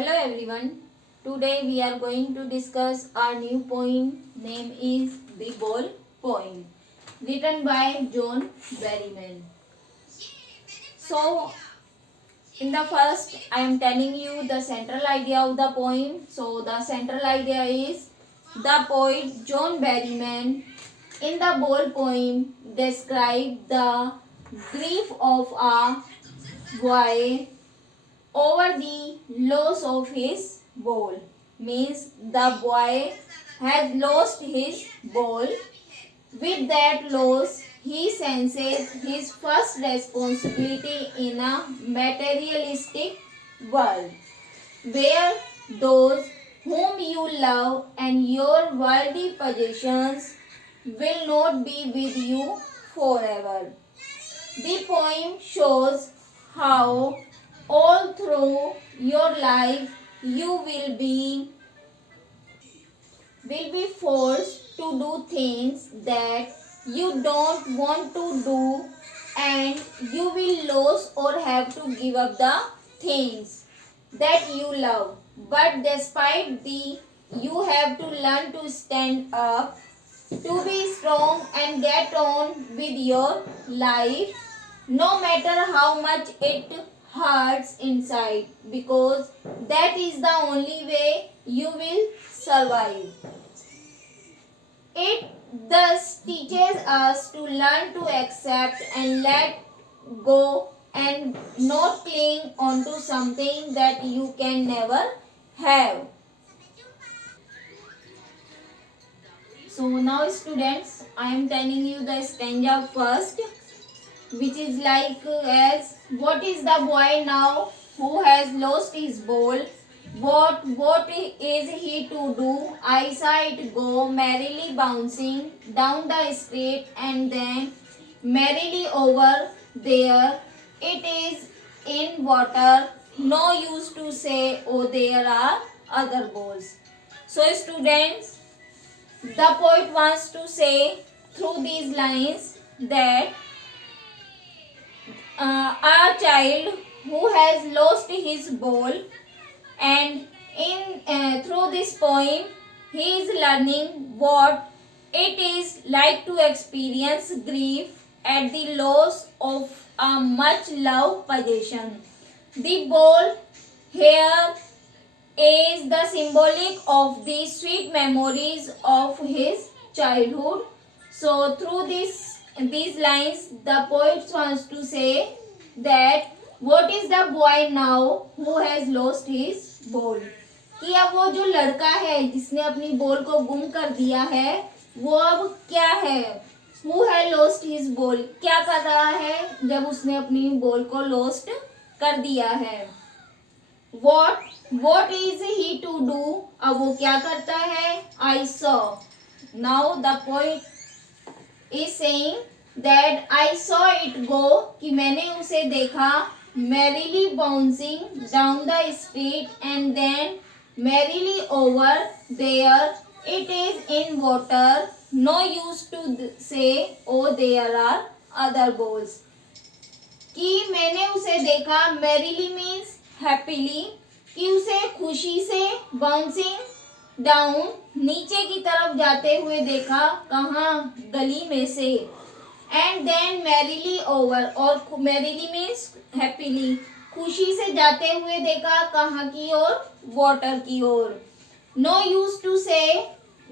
Hello everyone. Today we are going to discuss our new poem. Name is The Ball Poem, written by John Berryman. So, in the first, I am telling you the central idea of the poem. So, the central idea is the poet John Berryman in the Ball poem described the grief of a boy over the loss of his ball. Means the boy has lost his ball. With that loss, he senses his first responsibility in a materialistic world, where those whom you love and your worldly possessions will not be with you forever. The poem shows how all through your life you will be forced to do things that you don't want to do, and you will lose or have to give up the things that you love. But despite you have to learn to stand up, to be strong and get on with your life, no matter how much it hurts inside, because that is the only way you will survive. It thus teaches us to learn to accept and let go and not cling onto something that you can never have. So now students, I am telling you the stanza first, which is like as what is the boy now who has lost his ball? What is he to do? I saw it go merrily bouncing down the street and then merrily over there. It is in water. No use to say, oh, there are other balls. So students, the poet wants to say through these lines that a child who has lost his ball, and in through this poem he is learning what it is like to experience grief at the loss of a much loved possession. The ball here is the symbolic of the sweet memories of his childhood. So through these lines the poet wants to say that what is the boy now who has lost his ball, कि अब वो जो लड़का है जिसने अपनी ball को गुम कर दिया है वो अब क्या है, who has lost his ball, क्या कर रहा है जब उसने अपनी बॉल को लॉस्ट कर दिया है. What is he to do, अब वो क्या करता है. I saw, now the poet is saying that I saw it go, कि मैंने उसे देखा, merrily bouncing down the street and then merrily over there. It is in water. No use to say, oh, there are other balls. कि मैंने उसे देखा, merrily means happily, कि उसे खुशी से बाउंसिंग डाउन नीचे की तरफ जाते हुए देखा, कहाँ, गली में से, एंड देन मैरिली ओवर, और मैरिली मीन्स हैप्पीली, खुशी से जाते हुए देखा, कहाँ की ओर, वाटर की ओर. No use to say,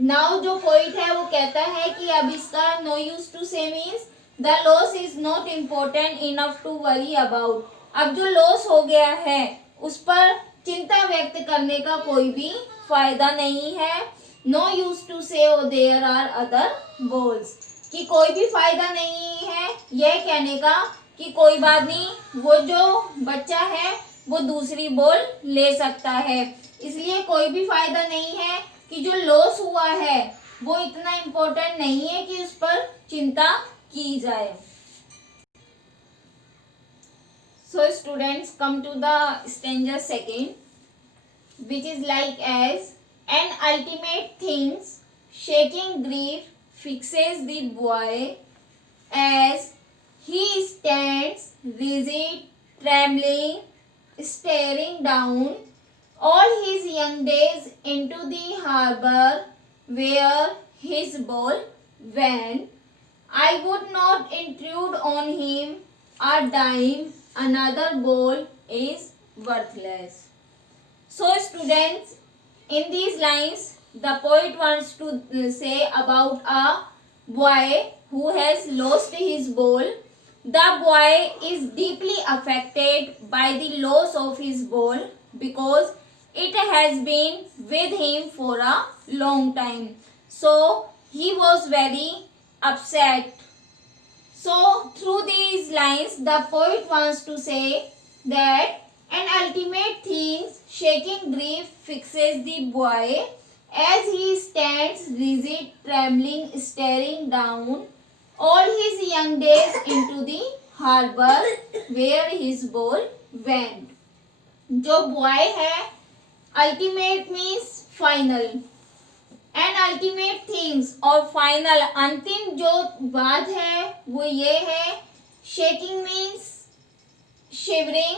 now जो पोइट है वो कहता है कि अब इसका no use to say means the loss is not important enough to worry about. अब जो लॉस हो गया है उस पर चिंता व्यक्त करने का कोई भी फायदा नहीं है. नो यूज टू से oh there are other balls, कि कोई भी फायदा नहीं है यह कहने का कि कोई बात नहीं, वो जो बच्चा है वो दूसरी बॉल ले सकता है. इसलिए कोई भी फायदा नहीं है कि जो लॉस हुआ है वो इतना इम्पोर्टेंट नहीं है कि उस पर चिंता की जाए. So students, come to the stanza second, which is like as an ultimate things shaking grief fixes the boy as he stands rigid, trembling, staring down all his young days into the harbor where his ball went. I would not intrude on him a dime, another ball is worthless. So students, in these lines the poet wants to say about a boy who has lost his ball. The boy is deeply affected by the loss of his ball because it has been with him for a long time. So he was very upset. So through these lines the poet wants to say that an ultimate thing, shaking grief, fixes the boy as he stands rigid, trembling, staring down all his young days into the harbor where his ball went. जो boy है, ultimate means final, and ultimate things और final अंतिम जो बात है वो ये है, shaking means shivering,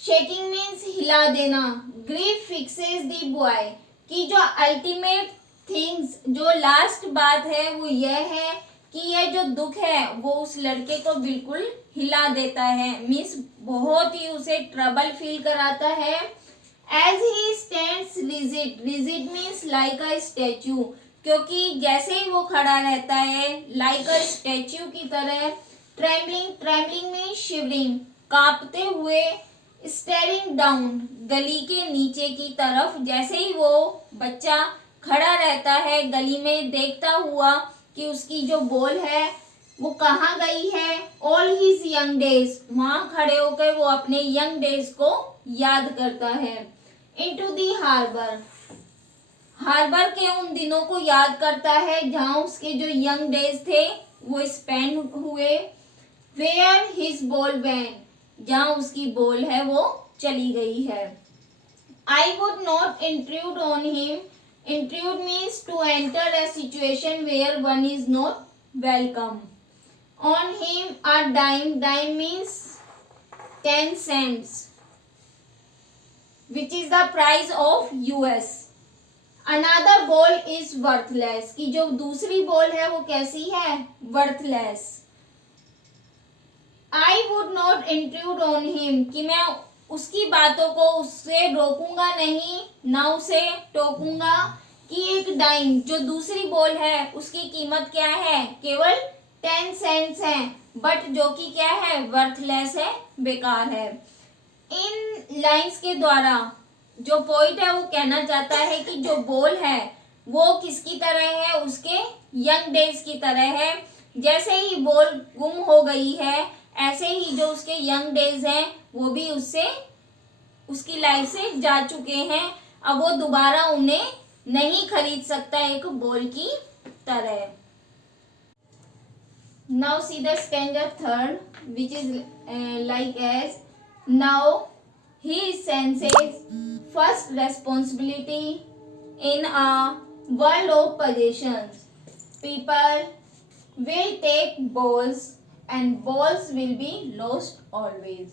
shaking means हिला देना, ग्रीफ फिक्सेस द बॉय कि जो अल्टीमेट थिंग्स जो लास्ट बात है वो यह है कि यह जो दुख है वो उस लड़के को बिल्कुल हिला देता है, मीन्स बहुत ही उसे ट्रबल फील कराता है. As he stands rigid, rigid means like a statue, क्योंकि जैसे ही वो खड़ा रहता है लाइक अ स्टैच्यू की तरह. ट्रेम्बलिंग, ट्रेम्बलिंग मीन्स शिवरिंग, कांपते हुए. स्टेरिंग डाउन, गली के नीचे की तरफ, जैसे ही वो बच्चा खड़ा रहता है गली में देखता हुआ कि उसकी जो बॉल है वो कहाँ गई है. ऑल हिज यंग डेज, वहां खड़े होकर वो अपने यंग डेज को याद करता है. इनटू दी हार्बर, हार्बर के उन दिनों को याद करता है जहां उसके जो यंग डेज थे वो स्पेंड हुए. वेयर हिज बॉल वेंट, जहां उसकी बॉल है वो चली गई है. I would not intrude on him, intrude means to enter a situation where one is not welcome. On him a dime, dime means 10 cents, which is the price of US. Another ball is worthless, कि जो दूसरी ball है वो कैसी है, worthless. I would not intrude on him, कि मैं उसकी बातों को उससे रोकूंगा नहीं, ना उसे टोकूंगा. कि एक डाइम जो दूसरी बॉल है उसकी कीमत क्या है, केवल 10 सेंट्स है, बट जो कि क्या है, वर्थलेस है, बेकार है. इन लाइंस के द्वारा जो पॉइंट है वो कहना चाहता है कि जो बॉल है वो किसकी तरह है, उसके यंग डेज की तरह है. जैसे ही बॉल गुम हो गई है ऐसे ही जो उसके यंग डेज हैं वो भी उससे, उसकी लाइफ से जा चुके हैं. अब वो दोबारा उन्हें नहीं खरीद सकता एक बॉल की तरह. Now see the stanza third, which is like age. Now he senses first responsibility in a world of possessions. People will take balls and balls will be lost always.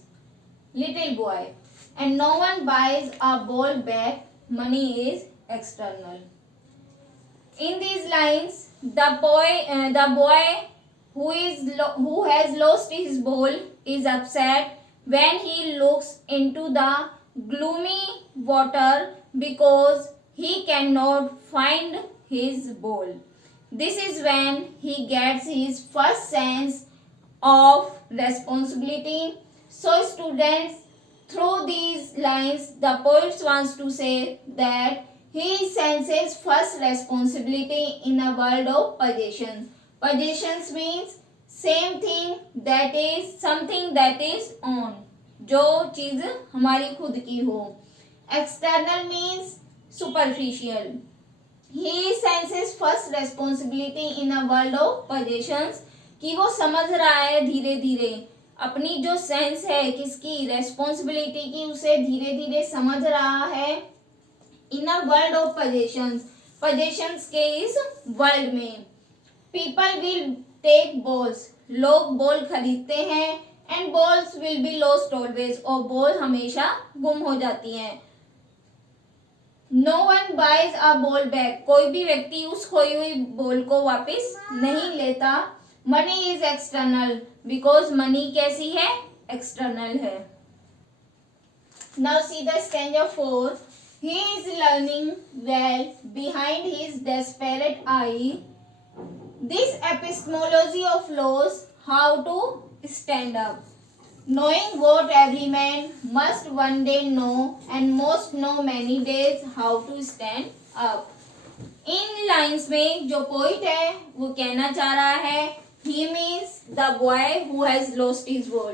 Little boy, and no one buys a ball back, money is external. In these lines the boy who has lost his ball is upset when he looks into the gloomy water because he cannot find his ball. This is when he gets his first sense of responsibility. So students, through these lines the poet wants to say that he senses first responsibility in a world of possessions. Possessions means same thing, that is something that is own, जो चीज हमारी खुद की हो. External means superficial. He senses first responsibility in a world of possessions, कि वो समझ रहा है धीरे धीरे अपनी जो सेंस है किसकी, रेस्पॉन्सिबिलिटी की, उसे धीरे धीरे समझ रहा है. In a world of possessions, possessions के इस वर्ल्ड में. पीपल विल टेक बॉल्स, लोग बॉल खरीदते हैं. And balls will be lost always, और बॉल हमेशा गुम हो जाती हैं. No one buys a ball back, कोई भी व्यक्ति उस खोई हुई बॉल को वापस नहीं लेता। Money is external, because money कैसी है, एक्सटर्नल है। Now see the stanza 4, he is learning well behind his desperate eye, this epistemology of laws, how to stand up, knowing what every man must one day know and most know many days how to stand up। इन lines में जो poet है वो कहना चाह रहा है, he means the boy who has lost his ball,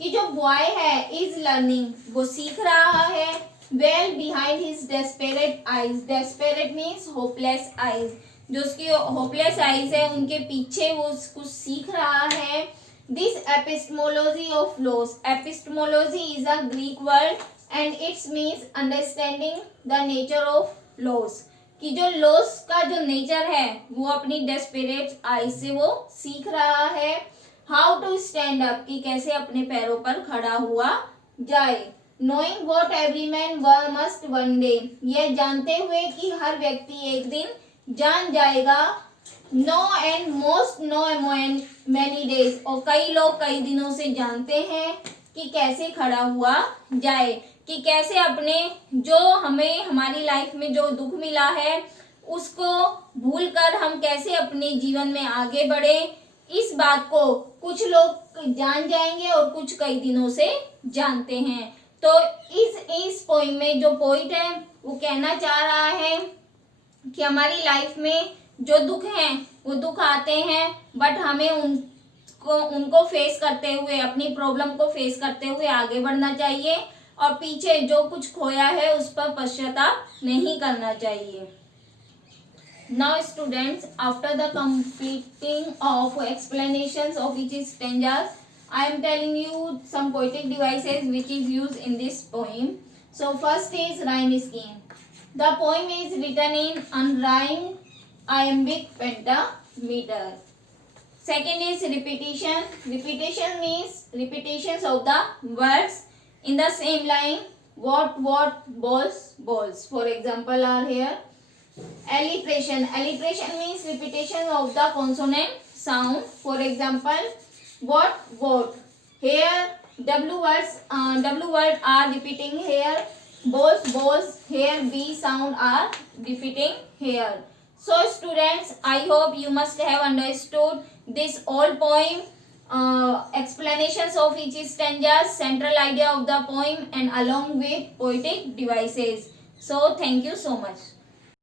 कि जो बॉय है इज लर्निंग, वो सीख रहा है, well behind his desperate eyes, desperate means hopeless eyes, जो उसकी होपलेस आईज है उनके पीछे वो कुछ सीख रहा है। This epistemology of loss, epistemology is a Greek word and it's means understanding the nature of loss, कि जो लॉस का जो नेचर है वो अपनी डेस्पेरेट आई से वो सीख रहा है। हाउ टू स्टैंड अप, कि कैसे अपने पैरों पर खड़ा हुआ जाए। Knowing what every man must one day, यह जानते हुए कि हर व्यक्ति एक दिन जान जाएगा। Know and most know many days, और कई लोग कई दिनों से जानते हैं कि कैसे खड़ा हुआ जाए, कि कैसे अपने जो हमें हमारी लाइफ में जो दुख मिला है उसको भूलकर हम कैसे अपने जीवन में आगे बढ़े। इस बात को कुछ लोग जान जाएंगे और कुछ कई दिनों से जानते हैं। तो इस पोइम में जो पोइट है वो कहना चाह रहा है कि हमारी लाइफ में जो दुख हैं वो दुख आते हैं, बट हमें उनको फेस करते हुए, अपनी प्रॉब्लम को फेस करते हुए आगे बढ़ना चाहिए और पीछे जो कुछ खोया है उस पर पश्चाताप नहीं करना चाहिए। Now students, after the completing of explanations of each stanzas, I am telling you some poetic devices which is used in this poem. So first is rhyme scheme. The poem is written in unrhymed iambic pentameter. Second is repetition. Repetition means repetitions of the words in the same line. What, balls, balls. For example are here. Alliteration. Alliteration means repetition of the consonant sound. For example, what. Here W word are repeating here. Balls here. B sound are repeating here. So students, I hope you must have understood this all poem, explanations of each stanza, central idea of the poem and along with poetic devices. So thank you so much.